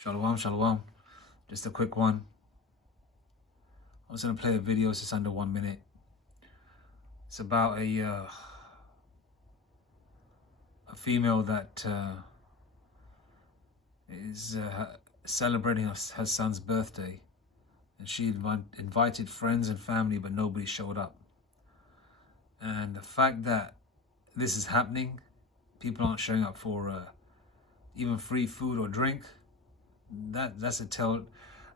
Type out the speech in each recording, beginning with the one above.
Shalom, shalom. Just a quick one. I was going to play a video, it's just under 1 minute. It's about a female that is celebrating her son's birthday. And she invited friends and family, but nobody showed up. And the fact that this is happening, people aren't showing up for even free food or drink, that's a tell.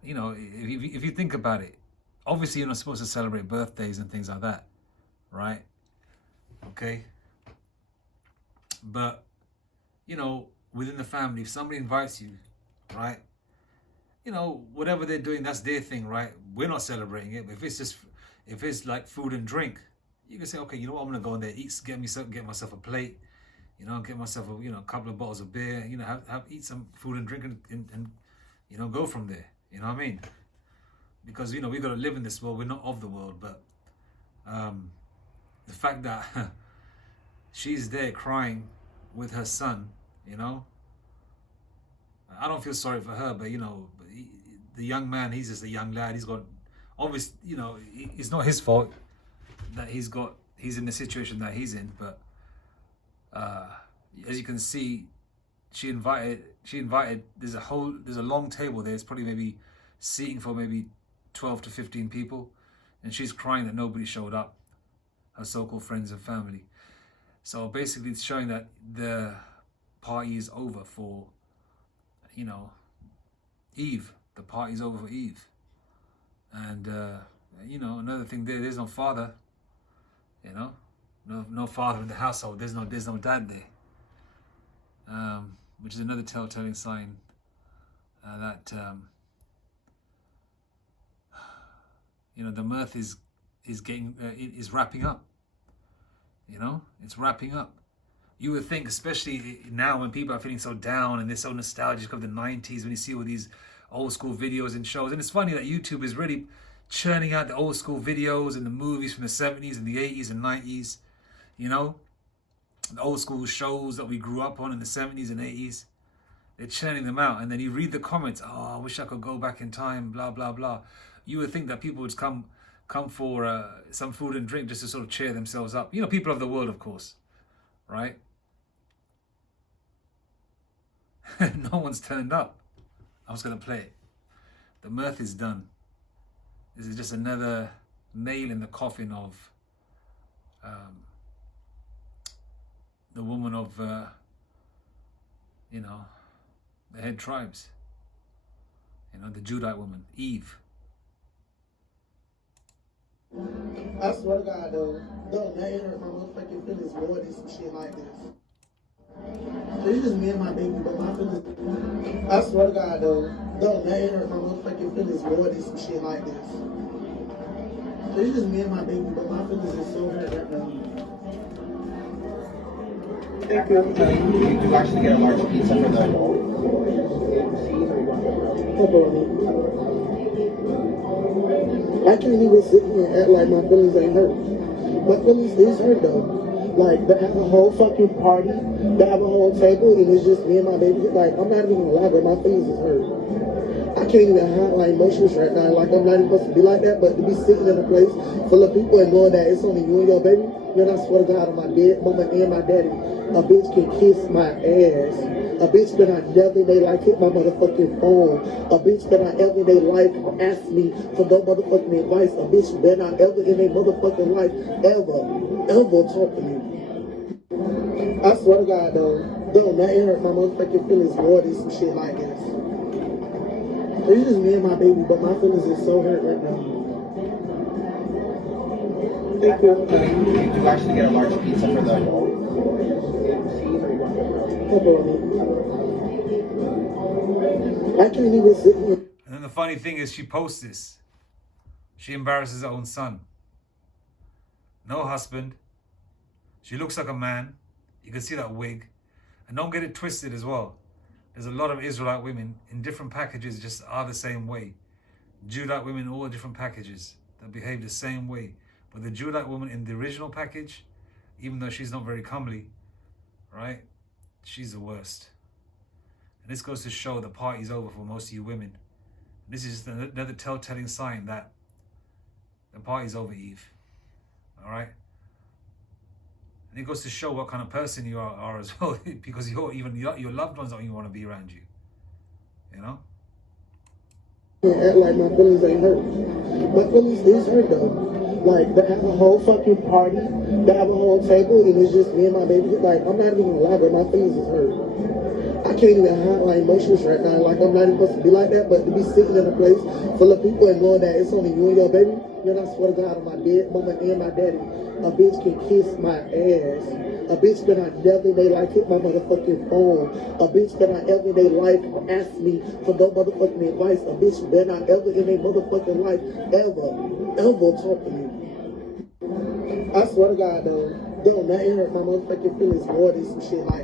You know, if you think about it, obviously you're not supposed to celebrate birthdays and things like that, right? Okay. But, you know, within the family, if somebody invites you, right, you know, whatever they're doing, that's their thing, right? We're not celebrating it. But if it's like food and drink, you can say, okay, you know what, I'm gonna go in there, get myself a plate, you know, get myself a couple of bottles of beer, you know, eat some food and drink and you know, go from there. You know what I mean? Because, you know, we got to live in this world. We're not of the world. But the fact that she's there crying with her son, you know, I don't feel sorry for her. But, you know, the young man, he's just a young lad. He's got, obviously, you know, it's not his fault that he's in the situation that he's in. But as you can see, she invited, there's a long table there. It's probably maybe seating for maybe 12 to 15 people. And she's crying that nobody showed up, her so-called friends and family. So basically it's showing that the party is over for, you know, Eve. The party's over for Eve. And, you know, another thing there's no father, you know, no father in the household. There's no dad there. Which is another telltale sign that you know, the mirth is wrapping up. You know, it's wrapping up. You would think, especially now when people are feeling so down and they're so nostalgic of the 90s, when you see all these old school videos and shows. And it's funny that YouTube is really churning out the old school videos and the movies from the 70s and the 80s and 90s. You know, the old school shows that we grew up on in the 70s and 80s. They're churning them out. And then you read the comments, oh, I wish I could go back in time, blah, blah, blah. You would think that people would come for some food and drink just to sort of cheer themselves up. You know, people of the world, of course, right? No one's turned up. I was going to play it. The mirth is done. This is just another nail in the coffin of the woman of, you know, the head tribes. You know, the Judite woman, Eve. I swear to God, though, that ain't hurt my motherfucking feelings more than some shit like this. It's just me and my baby, but my feelings. I swear to God, though, that ain't hurt my motherfucking feelings more than some shit like this. It's just me and my baby, but my feelings is so hurt right now. Thank you. You do actually get a large pizza for the I can't even sit here and act like my feelings ain't hurt. My feelings is hurt though. Like, they have a whole fucking party, they have a whole table, and it's just me and my baby. Like, I'm not even gonna lie, but my feelings is hurt. I can't even hide my emotions right now. Like, I'm not even supposed to be like that, but to be sitting in a place full of people and knowing that it's only you and your baby, then I swear to God, on my dead mama and my daddy, a bitch can kiss my ass. A bitch better not never in their life hit my motherfucking phone. A bitch better not ever in their life ask me for no motherfucking advice. A bitch better not ever in their motherfucking life ever talk to me. I swear to God, though, that ain't hurt my motherfucking feelings more than some shit like this. It's just me and my baby, but my feelings is so hurt right now. Thank you. You do actually get a large pizza for the I can't even sit here. And then the funny thing is, she posts this. She embarrasses her own son. No husband. She looks like a man. You can see that wig. And don't get it twisted as well. There's a lot of Israelite women in different packages just are the same way. Judite women, all different packages that behave the same way. But the Judite woman in the original package, even though she's not very comely, right? She's the worst. And this goes to show the party's over for most of you women. This is another telltale sign that the party's over, Eve. All right? And it goes to show what kind of person you are as well, because your loved ones don't even want to be around you. You know? Act like my feelings ain't hurt. My feelings is hurt though. Like, they have a whole fucking party, they have a whole table, and it's just me and my baby. Like, I'm not even gonna lie, but my feelings is hurt. I can't even hide my emotions right now. Like, I'm not even supposed to be like that, but to be sitting in a place full of people and knowing that it's only you and your baby, then I swear to God, on my dead mama and my daddy, a bitch can kiss my ass. A bitch better not never in their life hit my motherfucking phone. A bitch better not ever in their life ask me for no motherfucking advice. A bitch better not ever in their motherfucking life ever talk to me. I swear to God, though, don't nothing hurt my motherfucking feelings more than some shit like